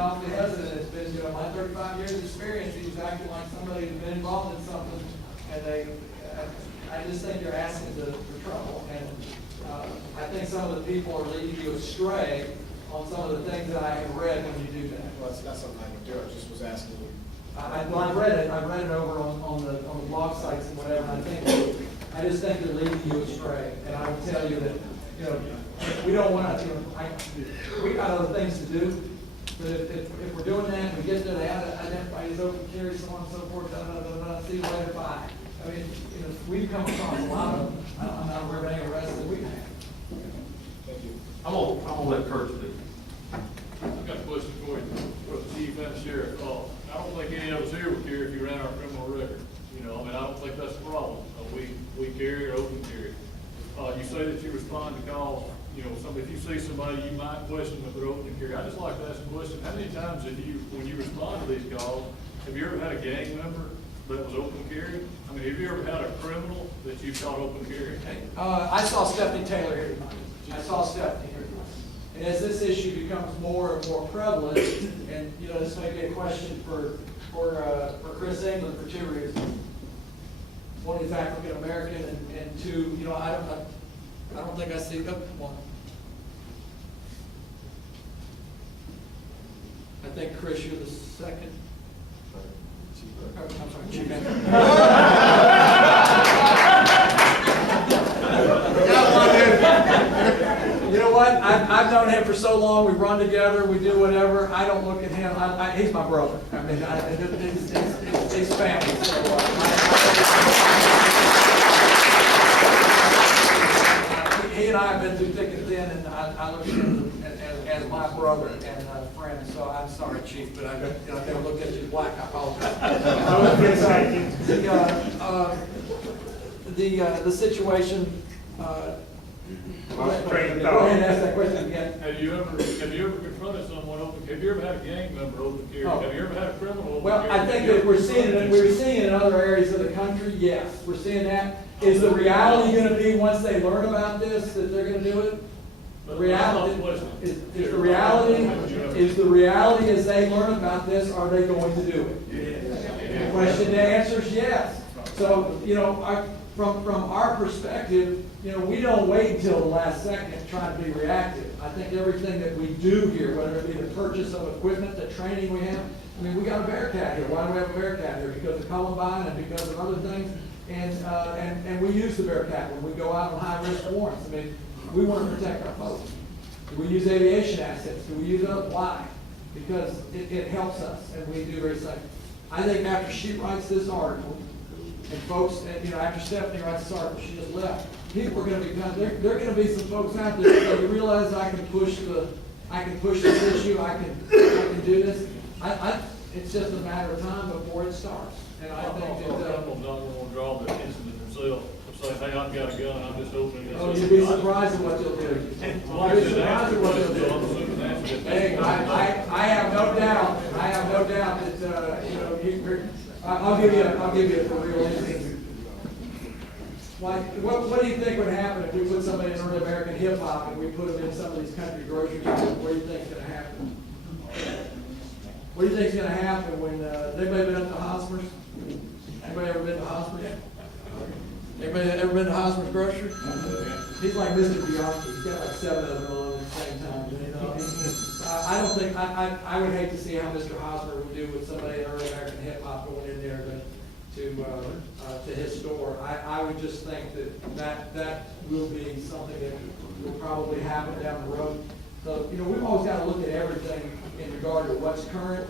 awfully hesitant. It's been, my 35 years experience, he was acting like somebody who's been involved in something, and I just think they're asking for trouble. And I think some of the people are leading you astray on some of the things that I have read when you do that. Well, it's not something I can do, I just was asking you. I read it over on the blog sites and whatever, and I just think they're leading you astray. And I will tell you that, we don't want to, we got other things to do, but if we're doing that, we get to the identify as open carry, so on and so forth, see you later, bye. I mean, we've come across a lot of them. I'm not aware of any arrests that we have. Thank you. I'm gonna let Kurt speak. I've got a question for you, for the chief and the sheriff. I don't think any of us here would care if you ran our criminal record. I don't think that's a problem. We carry or open carry. You say that you respond to calls, if you see somebody you might question if they're open carry. I just like to ask a question. How many times when you respond to these calls, have you ever had a gang member that was open carry? I mean, have you ever had a criminal that you caught open carry? I saw Stephanie Taylor here tonight. I saw Stephanie here tonight. And as this issue becomes more and more prevalent, and this may be a question for Chris England for two reasons. One, he's African American, and two, I don't think I see one. I think Chris, you're the second. I'm sorry, Chief. You know what? I've known him for so long. We run together. We do whatever. I don't look at him. He's my brother. I mean, it's family. So, he and I have been through thick and thin, and I look at him as my brother and friend. So I'm sorry, Chief, but I never looked at you as black. I apologize. The situation. Go ahead and ask that question again. Have you ever confronted someone open? Have you ever had a gang member open carry? Oh. Have you ever had a criminal open Well, carry? I think that we're seeing it in other areas of the country. Yes, we're seeing that. Is the reality going to be once they learn about this that they're going to do it? The reality is the reality as they learn about this, are they going to do it? The question, the answer is yes. So from our perspective, we don't wait until the last second trying to be reactive. I think everything that we do here, whether it be the purchase of equipment, the training we have, we got a Bearcat here. Why do we have a Bearcat here? Because of Columbine and because of other things. And we use the Bearcat when we go out on high-risk warrants. We want to protect our folks. Do we use aviation assets? Do we use them? Why? Because it helps us, and we do very safe. I think after she writes this article, and folks, after Stephanie writes this article, she just left. People are going to be there are going to be some folks out there that realize I can push this issue. I can do this. It's just a matter of time before it starts. And I think that people don't want to draw their attention to themselves. Say, hey, I've got a gun. I'm just opening this. Oh, you'd be surprised at what they'll do. You'd be surprised at what they'll do. Hey, I have no doubt. I have no doubt that I'll give you a real instance. Like, what do you think would happen if we put somebody in early American hip hop and we put them in some of these country grocery stores? What do you think's going to happen? What do you think's going to happen when anybody been up to Hosmer's? Anybody ever been to Hosmer's? Anybody ever been to Hosmer's grocery? He's like Mr. Bianchi. He's got like 7 of them on at the same time. I don't think I would hate to see how Mr. Hosmer would do with somebody in early American hip hop going in there to his store. I would just think that will be something that will probably happen down the road. So we've always got to look at everything in regard to what's current,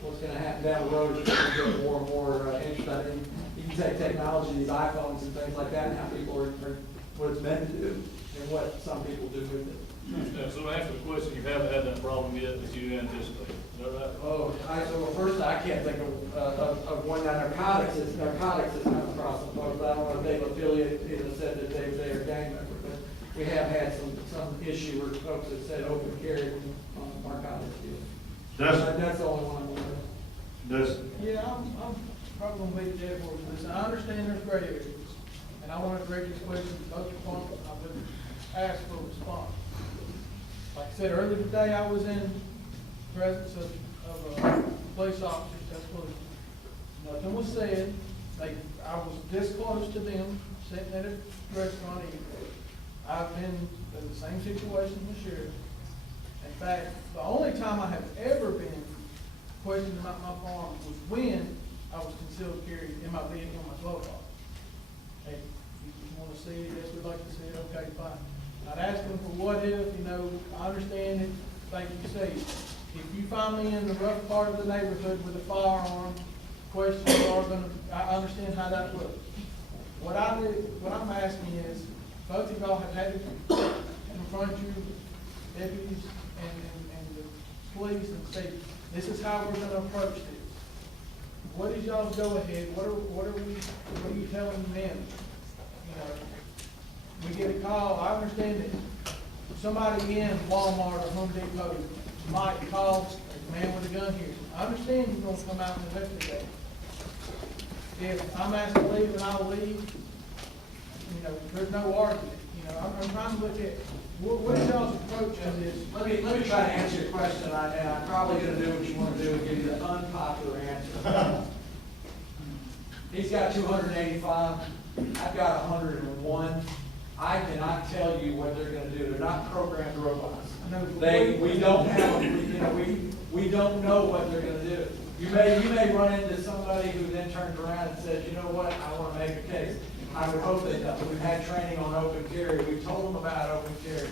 what's going to happen down the road as we get more and more interested. You can take technology, these iPhones and things like that, and how people are what it's meant to do, and what some people do with it. So to answer the question, you haven't had that problem yet that you anticipate. Is that right? Oh, first I can't think of one that narcotics has come across some folks, but I don't know if they've affiliated, said that they are gang members, but we have had some issue where folks have said open carry on narcotics deals. That's the only one I'm aware of. Yeah, I'm probably going to beat the dead horse with this. I understand there's gray areas, and I want to direct this question to both departments. I would ask for a response. Like I said earlier today, I was in presence of police officers, that's what, nothing was said. I was this close to them, sitting at a restaurant eating. I've been in the same situation with sheriff. In fact, the only time I have ever been questioned about my farm was when I was concealed carry in my vehicle, in my glove box. Hey, you wanna see it, yes, we'd like to see it, okay, fine. I'd ask them for what if, I understand it, like you say, if you find me in the rough part of the neighborhood with a firearm, questions are gonna, I understand how that looks. What I'm asking is, both of y'all have had to confront you, deputies and the police, and say, this is how we're gonna approach this. What is y'all's go ahead? What are you telling them? We get a call, I understand that somebody in Walmart or Home Depot might call a man with a gun here. I understand you're gonna come out and investigate. If I'm asked to leave and I'll leave, there's no argument. I'm trying to look at, what is y'all's approach to this? Let me try to answer your question, and I'm probably gonna do what you wanna do and give you the unpopular answer. He's got 285, I've got 101. I cannot tell you what they're gonna do. They're not programmed robots. We don't have, we don't know what they're gonna do. You may run into somebody who then turns around and says, you know what, I wanna make a case. I would hope they don't. We've had training on open carry. We've told them about open carry.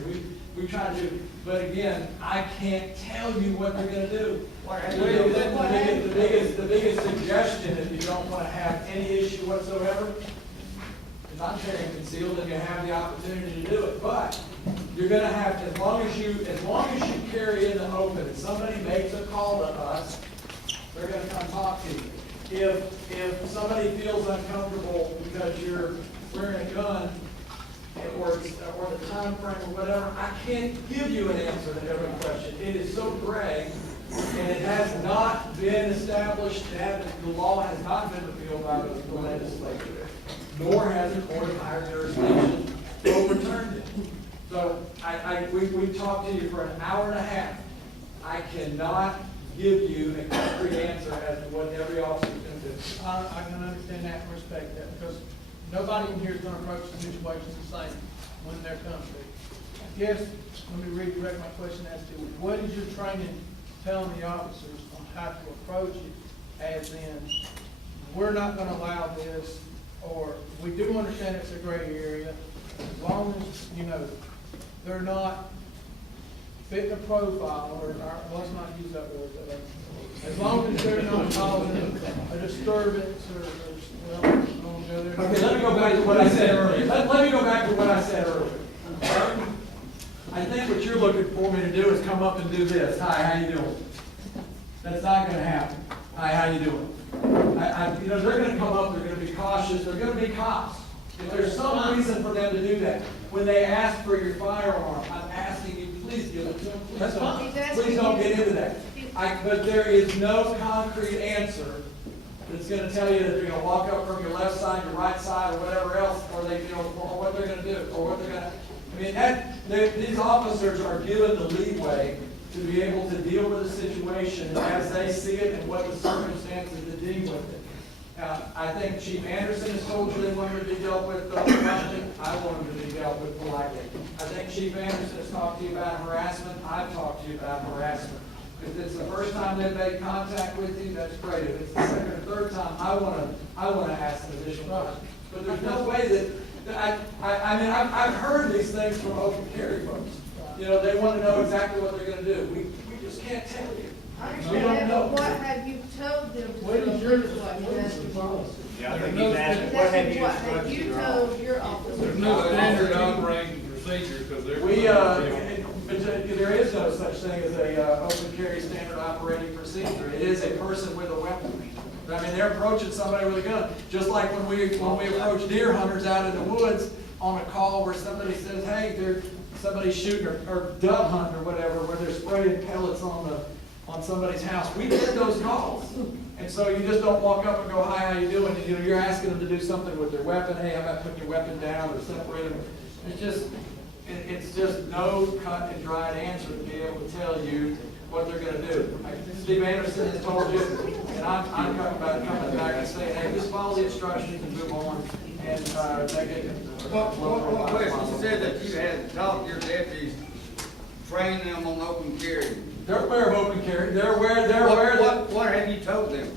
We try to do, but again, I can't tell you what they're gonna do. The biggest suggestion, if you don't wanna have any issue whatsoever, is not carrying concealed, then you have the opportunity to do it. But you're gonna have, as long as you carry in the open, and somebody makes a call to us, they're gonna come talk to you. If somebody feels uncomfortable because you're wearing a gun, or the time frame or whatever, I can't give you an answer to every question. It is so gray, and it has not been established, the law has not been repealed by the legislature, nor has the court of higher jurisdiction overturned it. So we talked to you for an hour and a half. I cannot give you a concrete answer as to what every officer is going to do. I can understand that and respect that, because nobody in here is gonna approach the situation the same when they're coming to. I guess, let me redirect my question as to, what is your training telling the officers on how to approach it, as in, we're not gonna allow this, or we do understand it's a gray area, as long as, they're not fit the profile, or let's not use that word, as long as they're not causing a disturbance well, I won't go there. Okay, let me go back to what I said earlier. Let me go back to what I said earlier. I think what you're looking for me to do is come up and do this. Hi, how you doing? That's not gonna happen. Hi, how you doing? They're gonna come up, they're gonna be cautious, they're gonna be cops. If there's some reason for them to do that, when they ask for your firearm, I'm asking you, please give it to them. Please don't get into that. But there is no concrete answer that's gonna tell you that they're gonna walk up from your left side, your right side, or whatever else, or or what they're gonna do, or what they're gonna, these officers are given the leeway to be able to deal with the situation as they see it and what the circumstances to deal with it. I think Chief Anderson has told you they want them to be dealt with politely. I want them to be dealt with politely. I think Chief Anderson has talked to you about harassment. I've talked to you about harassment. If it's the first time they've made contact with you, that's great. If it's the second or third time, I wanna ask some additional questions. But there's no way that I've heard these things from open carry folks. They want to know exactly what they're gonna do. We just can't tell you. We don't know. What have you told them to do? What is your, That's the policy. Yeah, I think he's asking, what have you What have instructed you your told officers? your officers? There's no standard operating procedure, because they're. There is no such thing as a open carry standard operating procedure. It is a person with a weapon. They're approaching somebody with a gun. Just like when we approach deer hunters out in the woods on a call where somebody says, hey, somebody's shooting or dove hunting or whatever, where they're spraying pellets on somebody's house. We get those calls. And so you just don't walk up and go, hi, how you doing? And, you're asking them to do something with their weapon. Hey, how about putting your weapon down or separate them? It's just no cut and dried answer to be able to tell you what they're gonna do. Steve Anderson has told you, and I'm talking about coming back and saying, hey, just follow the instructions and move on, and, make it. What question, you said that you had talked to your deputies, train them on open carry. They're aware of open carry, they're aware that, What have you told them?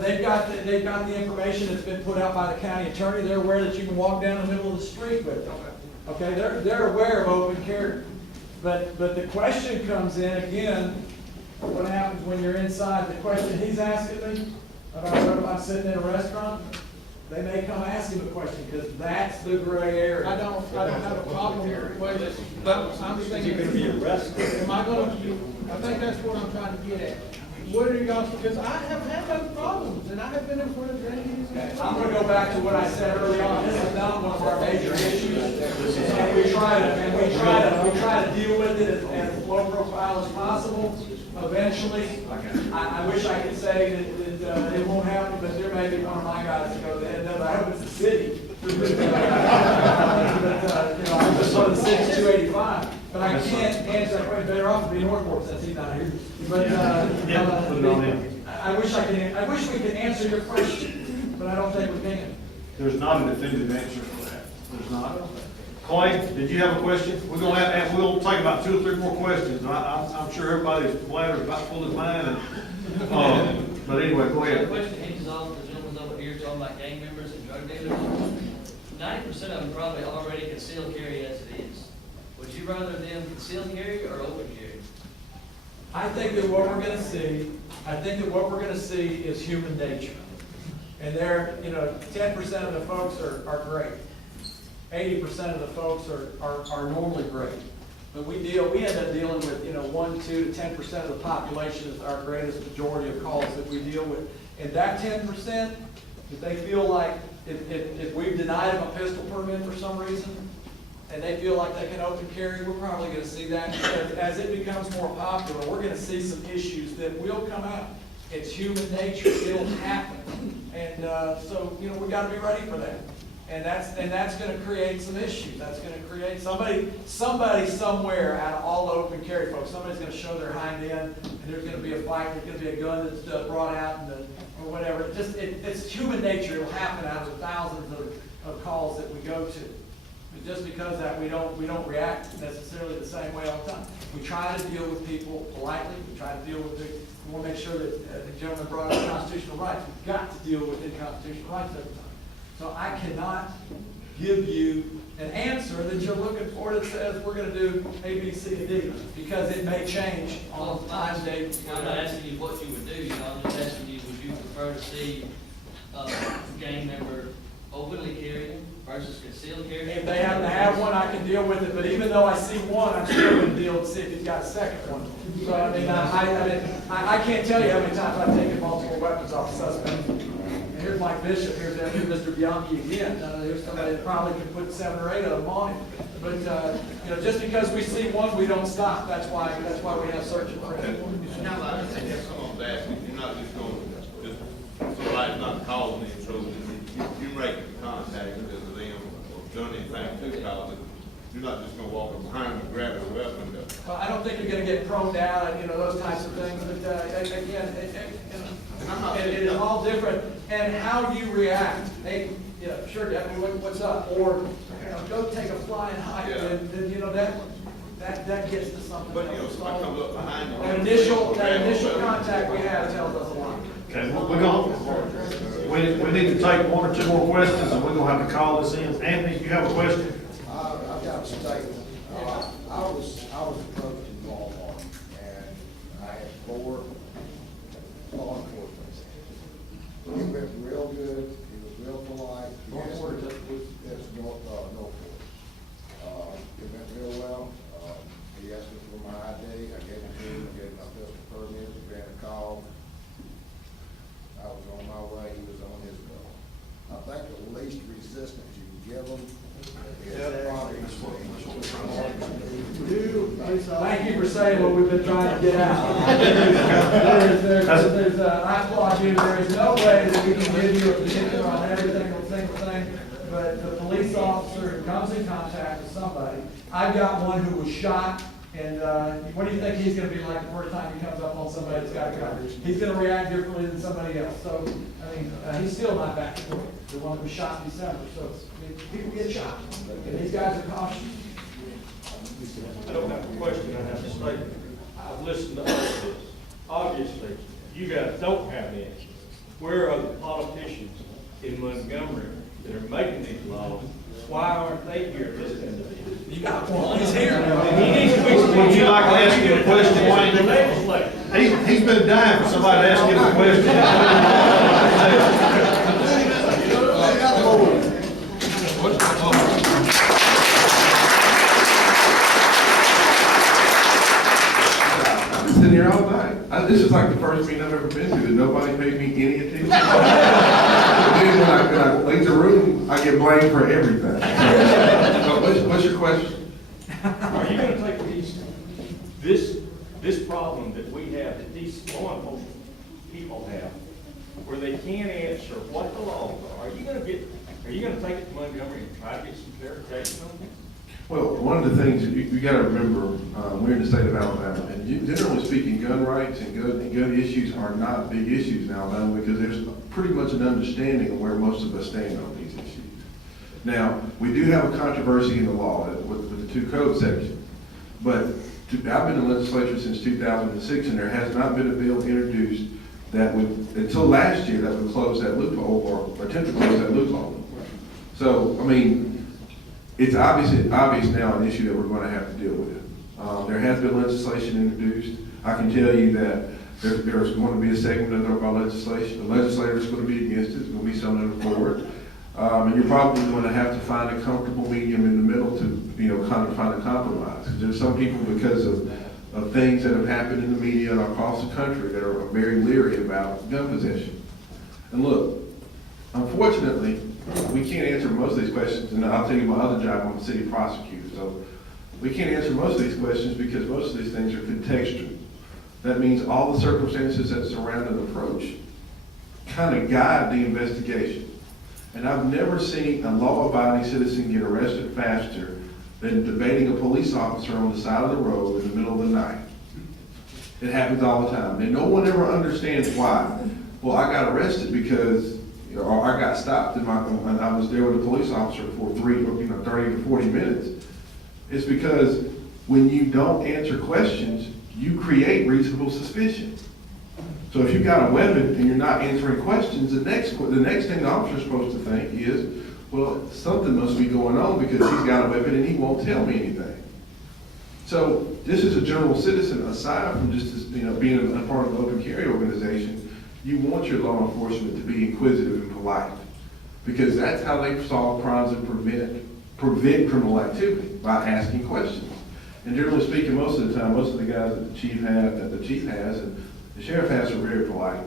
they've got the information that's been put out by the county attorney, they're aware that you can walk down the middle of the street with it. Okay, they're aware of open carry. But the question comes in again, what happens when you're inside? The question he's asking me about whether I'm sitting in a restaurant, they may come ask him a question, because that's the gray area. I don't have a problem with the way that, But I'm thinking. You're gonna be arrested. Am I gonna, I think that's what I'm trying to get at. What are y'all, because I have had those problems, and I have been in front of deputies. Okay, I'm gonna go back to what I said early on, this is not one of our major issues. And we try to deal with it as low profile as possible. Eventually, I wish I could say that it won't happen, but there may be one of my guys that goes ahead and does, I hope it's the city. But, you know, I'm just on the 6285, but I can't answer that question, better off to be Northport since he's not here. But, Yeah, put it on him. I wish we could answer your question, but I don't think we can. There's not a definitive answer for that. There's not. Clay, did you have a question? We're gonna have, we'll take about 2 or 3 more questions. I'm sure everybody's bladder's about full of mine and, but anyway, go The ahead. question hinges on the gentleman's over here talking about gang members and drug dealers. 90% of them probably already conceal carry as it is. Would you rather them conceal carry or open carry? I think that what we're gonna see is human nature. And there, you know, 10% of the folks are great. 80% of the folks are normally great. But we end up dealing with, you know, 1, 2 to 10% of the population is our greatest majority of calls that we deal with. And that 10%, if they feel like, if we've denied them a pistol permit for some reason, and they feel like they can open carry, we're probably gonna see that. As it becomes more popular, we're gonna see some issues that will come out. It's human nature, it'll happen. And, so, you know, we gotta be ready for that. And that's gonna create some issues. That's gonna create, somebody somewhere out of all the open carry folks, somebody's gonna show their hind end, and there's gonna be a fight, there's gonna be a gun that's brought out, and or whatever. It's human nature, it'll happen out of the thousands of calls that we go to. But just because that, we don't react necessarily the same way all the time. We try to deal with people politely, we try to deal with we wanna make sure that, the gentleman brought up constitutional rights. We've got to deal with constitutional rights every time. So I cannot give you an answer that you're looking for that says we're gonna do A, B, C, and D, because it may change on the time, date. I'm not asking you what you would do, you know, I'm just asking you, would you prefer to see a gang member openly carrying versus concealed carry? If they happen to have one, I can deal with it, but even though I see one, I'm still gonna deal to see if he's got a second one. So, I mean, I can't tell you how many times I've taken multiple weapons off a suspect. And here's Mike Bishop, here's Mr. Bianchi again, there's somebody that probably can put 7 or 8 of them on him. But, you know, just because we see one, we don't stop, that's why we have search and rescue. Now, I think that's someone's asking, you're not just going, just, somebody's not calling in, so you make contact with them or done anything to cause it. You're not just gonna walk up behind them and grab a weapon. Well, I don't think you're gonna get prone down and, you know, those types of things, but, again, it is all different, and how you react. Hey, you know, sure, Deputy, what's up? Or, you know, go take a flying hike, Yeah. and, you know, that gets to something. But, you know, somebody comes up behind you. That initial contact we have tells us a lot. Okay, we're gonna, we need to take 1 or 2 more questions, and we're gonna have to call this in. Anthony, you have a question? I've got a statement. I was approached in Walmart, and I had 4 law enforcement. He went real good, he was real polite. Northport, Yes, Northport. It went real well. He asked me for my ID, I gave it to him, I gave him my pistol permit, he ran a call. I was on my way, he was on his way. I think the least resistance you can give them is probably. Thank you for saying what we've been trying to get out. I applaud you, there is no way that we can give you a particular on every single thing, but the police officer who comes in contact with somebody, I've got one who was shot And, what do you think he's gonna be like the first time he comes up on somebody that's got a gun? He's gonna react differently than somebody else. So, I mean, he's still not back to work, the one that was shot in December. So, I mean, people get shot, and these guys are cautious. I don't have a question, I have a statement. I've listened to all of this. Obviously, you guys don't have the answers. Where are the politicians in Montgomery that are making these laws? Why aren't they here listening to these? You got one, he's here. Would you like to ask him a question, The Wayne? legislature. He's been dying for somebody to ask him a question. I've been sitting here all night. This is like the first meeting I've ever been to that nobody paid me any attention. And then when I leave the room, I get blamed for everything. So what's your question? Are you gonna take this problem that we have, that these law enforcement people have, where they can't answer what the laws are? Are you gonna take it to Montgomery and try to get some clarification on this? Well, one of the things that you gotta remember, we're in the state of Alabama, and generally speaking, gun rights and gun issues are not big issues in Alabama because there's pretty much an understanding of where most of us stand on these issues. Now, we do have a controversy in the law with the 2 code sections, but I've been in the legislature since 2006, and there has not been a bill introduced that would, until last year, that would close that loophole or attempt to close that loophole. So, I mean, it's obvious now an issue that we're going to have to deal with. There has been legislation introduced. I can tell you that there's going to be a segment of our legislation. The legislator is going to be against it. It's going to be some that are for it. And you're probably going to have to find a comfortable medium in the middle to, kind of find a compromise. There's some people, because of things that have happened in the media and across the country, that are very leery about gun possession. And look, unfortunately, we can't answer most of these questions, and I'll tell you my other job, I'm a city prosecutor, so we can't answer most of these questions because most of these things are contextual. That means all the circumstances that surround an approach kind of guide the investigation. And I've never seen a law-abiding citizen get arrested faster than debating a police officer on the side of the road in the middle of the night. It happens all the time, and no one ever understands why. Well, I got arrested because or I got stopped and I was there with a police officer for 30 to 40 minutes. It's because when you don't answer questions, you create reasonable suspicion. So if you've got a weapon and you're not answering questions, the next thing the officer's supposed to think is, well, something must be going on because he's got a weapon and he won't tell me anything. So this is a general citizen, aside from just being a part of the open carry organization, you want your law enforcement to be inquisitive and polite, because that's how they solve crimes and prevent criminal activity, by asking questions. And generally speaking, most of the time, most of the guys that the chief has, and the sheriff has, are very polite.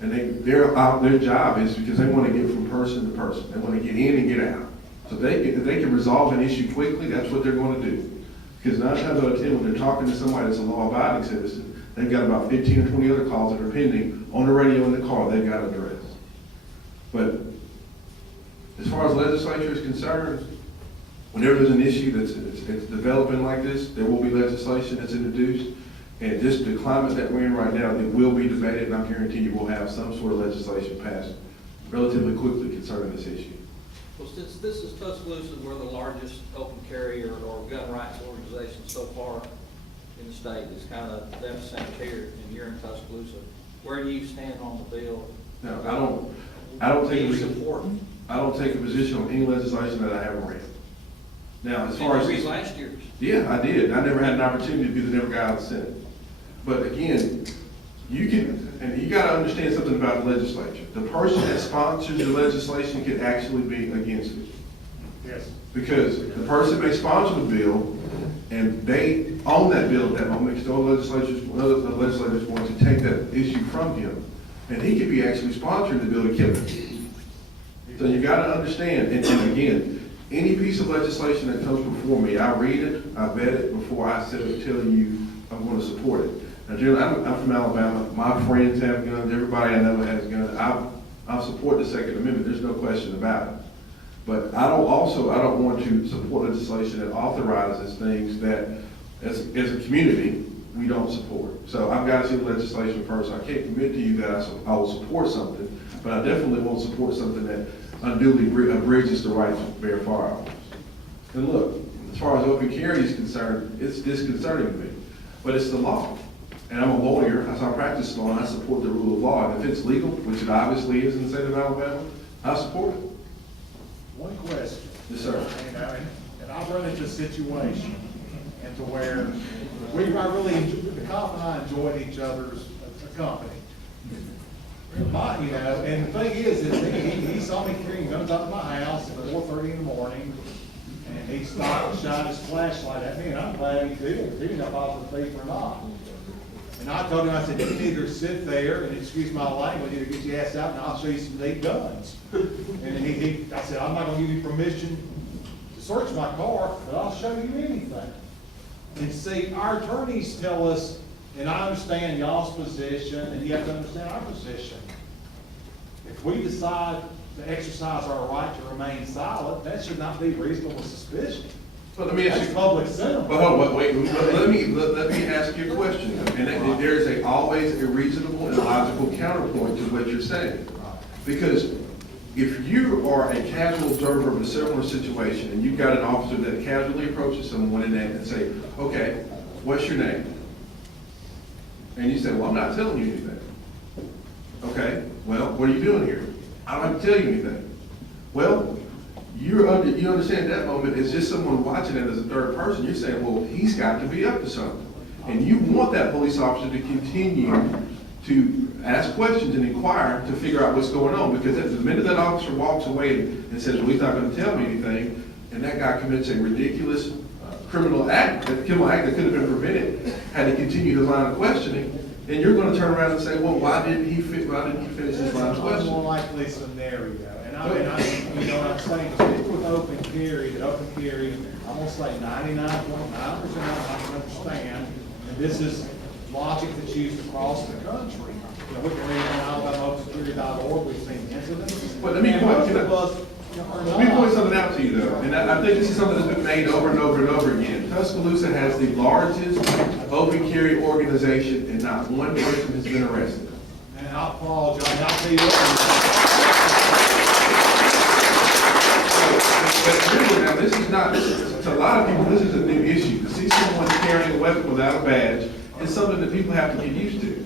And their job is because they want to get from person to person. They want to get in and get out. So if they can resolve an issue quickly, that's what they're going to do. Because 9 times out of 10, when they're talking to somebody that's a law-abiding citizen, they've got about 15 or 20 other calls that are pending on the radio in the car they've got to address. But as far as legislature is concerned, whenever there's an issue that's developing like this, there will be legislation that's introduced. And just the climate that we're in right now, it will be debated, and I guarantee you we'll have some sort of legislation passed relatively quickly concerning this issue. Well, since this is Tuscaloosa, we're the largest open carry or gun rights organization so far in the state. It's kind of them here, and you're in Tuscaloosa. Where do you stand on the bill? No, I don't take a position on any legislation that I haven't read. Now, as far as Did you read last year's? Yeah, I did. I never had an opportunity to be the never guy out of the Senate. But again, you got to understand something about the legislature. The person that sponsors the legislation can actually be against it. Yes. Because the person may sponsor the bill, and they own that bill at that moment, because the legislature is going to take that issue from him. And he could be actually sponsoring the bill to kill it. So you got to understand, and again, any piece of legislation that comes before me, I read it, I vet it before I tell you I'm going to support it. Now, generally, I'm from Alabama. My friends have guns. Everybody I know has guns. I support the Second Amendment. There's no question about it. But I don't want to support legislation that authorizes things that as a community, we don't support. So I've got to see the legislation first. I can't commit to you that I will support something, but I definitely won't support something that unduly abridges the right to bear firearms. And look, as far as open carry is concerned, it's disconcerting to me, but it's the law. And I'm a lawyer, as I practice law, and I support the rule of law. And if it's legal, which it obviously is in the state of Alabama, I support it. One question. Yes, sir. And I've run into a situation and to where I really, the cop and I enjoyed each other's company. And the thing is he saw me carrying guns out of my house at 4:30 in the morning, and he stopped and shot his flashlight at me, and I'm glad he did. He didn't know if I was a thief or not. And I told him, I said, you can either sit there and excuse my language, either get your ass out and I'll show you some neat guns. And I said, I'm not gonna give you permission to search my car, but I'll show you anything. And see, our attorneys tell us, and I understand y'all's position, and you have to understand our position. If we decide to exercise our right to remain silent, that should not be reasonable suspicion. But let me ask That's you. public sentiment. But hold on, wait, let me ask you a question. And there is always a reasonable and logical counterpoint to what you're saying. Because if you are a casual observer of a similar situation, and you've got an officer that casually approaches someone and say, okay, what's your name? And you say, well, I'm not telling you anything. Okay, well, what are you doing here? I don't have to tell you anything. Well, you understand at that moment, it's just someone watching it as a third person. You're saying, well, he's got to be up to something. And you want that police officer to continue to ask questions and inquire to figure out what's going on. Because the minute that officer walks away and says, well, he's not going to tell me anything, and that guy commits a ridiculous criminal act that could have been prevented had he continued his line of questioning, then you're going to turn around and say, well, why didn't he finish his line of That's a questioning? more likely scenario. And I'm saying, stick with open carry, I'm gonna say 99.9% I can understand. And this is logic that's used across the country. We can read on alabamaopencarry.org, we've seen incidents. But let me point something out to you though, and I think this is something that's been made over and over and over again. Tuscaloosa has the largest open carry organization, and not one person has been arrested. And I apologize, I'll tell you what. But really now, this is not, to a lot of people, this is a new issue. To see someone carrying a weapon without a badge is something that people have to get used to.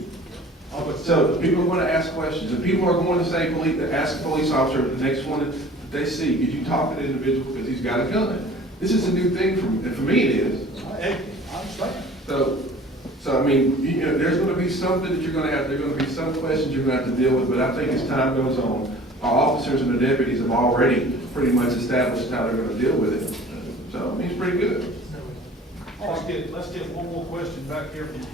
So people are going to ask questions, and people are going to say, ask a police officer the next one that they see, did you talk to the individual because he's got a gun? This is a new thing for me, and for me it is. I understand. So I mean, there's going to be something that there are going to be some questions you're going to have to deal with, but I think as time goes on, our officers and the deputies have already pretty much established how they're going to deal with it. So I mean, it's pretty good. Let's get one more question back here from.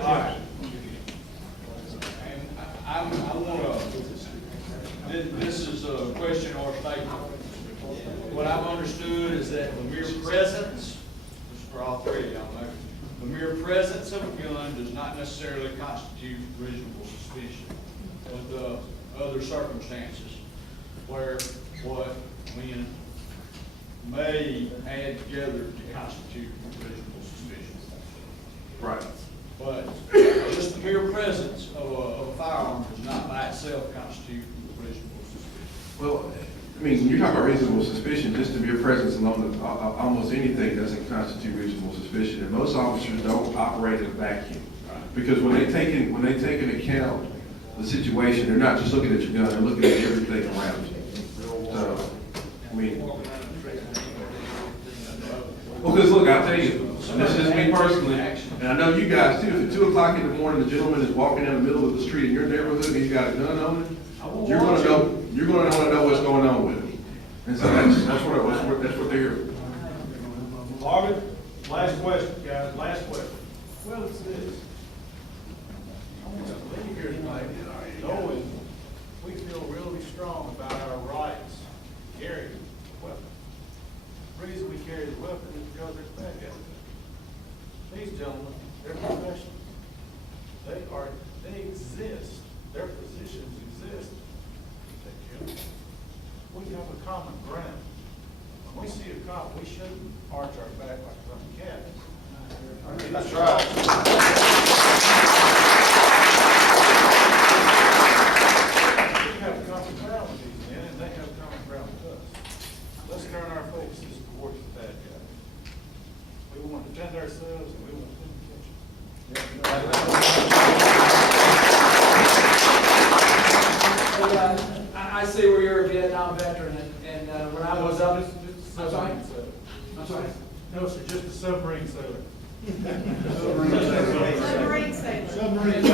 All right. And I want to, this is a question or statement. What I've understood is that the mere presence, this is for all three of y'all, the mere presence of a gun does not necessarily constitute reasonable suspicion of the other circumstances where what men may add together to constitute reasonable suspicion. Right. But just the mere presence of a firearm does not by itself constitute reasonable suspicion. Well, I mean, when you're talking about reasonable suspicion, just the mere presence alone, almost anything doesn't constitute reasonable suspicion. And most officers don't operate in a vacuum. Because when they take into account the situation, they're not just looking at your gun, they're looking at everything around you. So, I mean, well, because look, I'll tell you, and this is me personally, and I know you guys too, if at 2 o'clock in the morning, the gentleman is walking down the middle of the street in your neighborhood and he's got a gun on him, you're going to want to know what's going on with him. And so that's what they're here. Marvin, last question, guys, last question. Well, it's this. I want to leave here tonight knowing we feel really strong about our rights to carry a weapon. The reason we carry the weapon is because there's bad guys. These gentlemen, they're professionals. They exist. Their positions exist. We have a common ground. When we see a cop, we shouldn't arch our back like some cats. That's right. We have a common ground with these men, and they have common ground with us. Let's turn our focuses towards the bad guy. We want to defend ourselves, and we want them to catch I see where you're a Vietnam veteran, and when I was up, I'm sorry? I'm sorry? No, sir, just a submarine sailor. Submarine sailor. Submarine.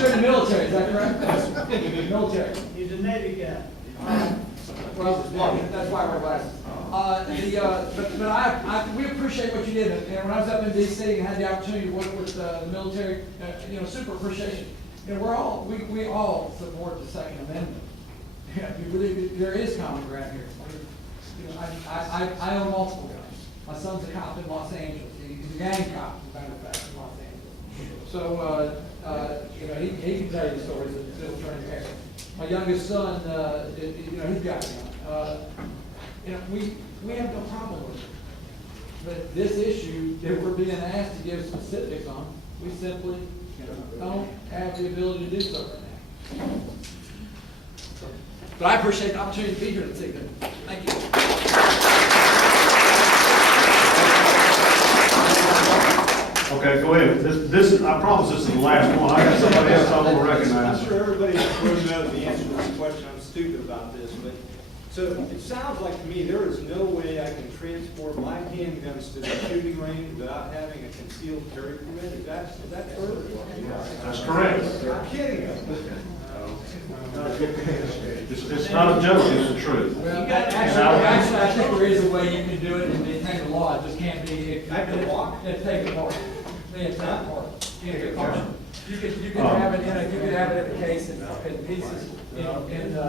You're in the military, is that correct? Military. He's a Navy guy. Well, yeah, that's why I wear glasses. We appreciate what you did, and when I was up in DC and had the opportunity to work with the military, super appreciation. We all support the Second Amendment. Yeah, there is common ground here. I own multiple guns. My son's a cop in Los Angeles. He's a gang cop, as a matter of fact, in Los Angeles. So, he can tell you the stories of Bill Turner Harris. My youngest son, he's got one. We have no problem with it. But this issue that we're being asked to give specifics on, we simply don't have the ability to do so right now. But I appreciate the opportunity to be here this evening. Thank you. Okay, go ahead. This is, I promise this is the last one. I got somebody else I want to recognize. I'm sure everybody knows the answer to this question. I'm stupid about this, but so it sounds like to me there is no way I can transport my handguns to the shooting range without having a concealed carry permit. Is that true? That's correct. I'm kidding. It's not a joke, it's the truth. Well, actually, I think there is a way you can do it and maintain the law. It just can't be. I can walk? It's taken apart. It's taken apart. You can't get partial. You could have it in a case in pieces in the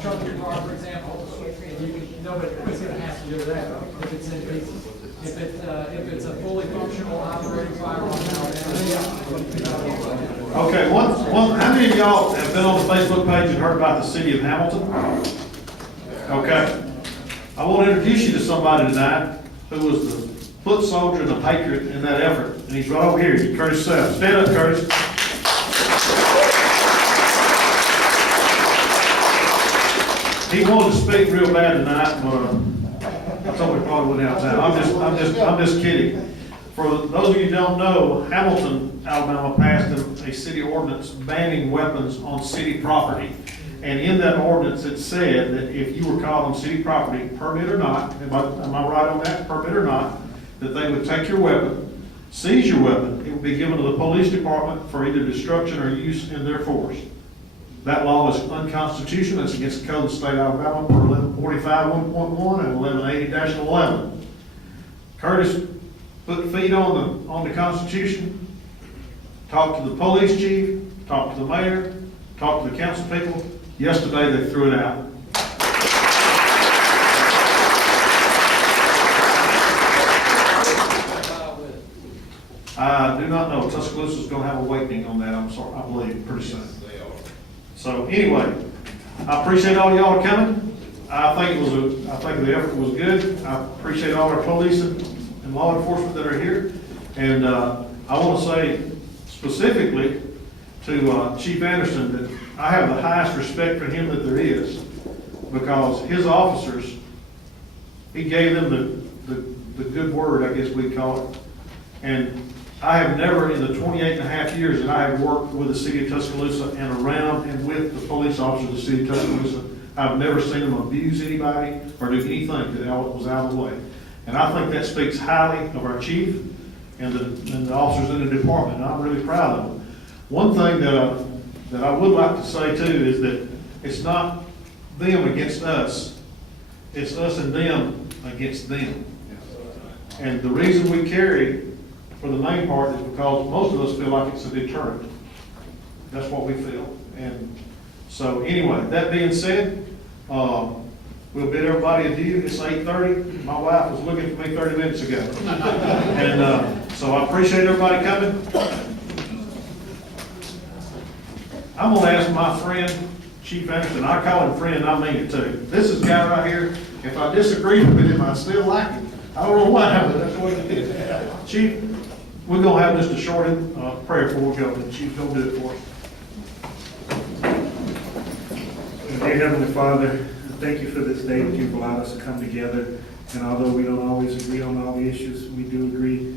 trunk of your car, for example, and nobody's going to have to do that if it's in pieces. If it's a fully functional operating firearm. Okay, how many of y'all have been on the Facebook page and heard about the city of Hamilton? Okay. I want to introduce you to somebody tonight who was the foot soldier and the patriot in that effort. And he's right over here, he's Curtis Self. Stand up, Curtis. He wanted to speak real bad tonight, but I told him he probably wouldn't have time. I'm just kidding. For those of you who don't know, Hamilton, Alabama passed a city ordinance banning weapons on city property. And in that ordinance, it said that if you were caught on city property, permit or not, am I right on that, permit or not, that they would take your weapon, seize your weapon, it would be given to the police department for either destruction or use in their force. That law is unconstitutional. It's against the Code of the State of Alabama for 1145 1.1 and 1180-11. Curtis put feet on the Constitution, talked to the police chief, talked to the mayor, talked to the council people. Yesterday, they threw it out. I do not know. Tuscaloosa is going to have a awakening on that, I believe, pretty soon. So anyway, I appreciate all y'all coming. I think the effort was good. I appreciate all our police and law enforcement that are here. And I want to say specifically to Chief Anderson that I have the highest respect for him that there is, because his officers, he gave them the good word, I guess we'd call it. And I have never, in the 28 and a half years that I have worked with the city of Tuscaloosa and around and with the police officers of the city of Tuscaloosa, I've never seen them abuse anybody or do anything that was out of the way. And I think that speaks highly of our chief and the officers in the department, and I'm really proud of them. One thing that I would like to say too is that it's not them against us, it's us and them against them. And the reason we carry, for the main part, is because most of us feel like it's a deterrent. That's what we feel. And so anyway, that being said, we'll bid everybody adieu. It's 8:30. My wife was looking for me 30 minutes ago. And so I appreciate everybody coming. I'm going to ask my friend Chief Anderson, I call him friend, I mean it too. This is a guy right here, if I disagree with him, I still like him. I don't know why, but that's the way it is. Chief, we're gonna have just a short, prayer before we go, but Chief, don't do it for us. Dear Heavenly Father, thank you for this day that you've allowed us to come together. And although we don't always agree on all the issues, we do agree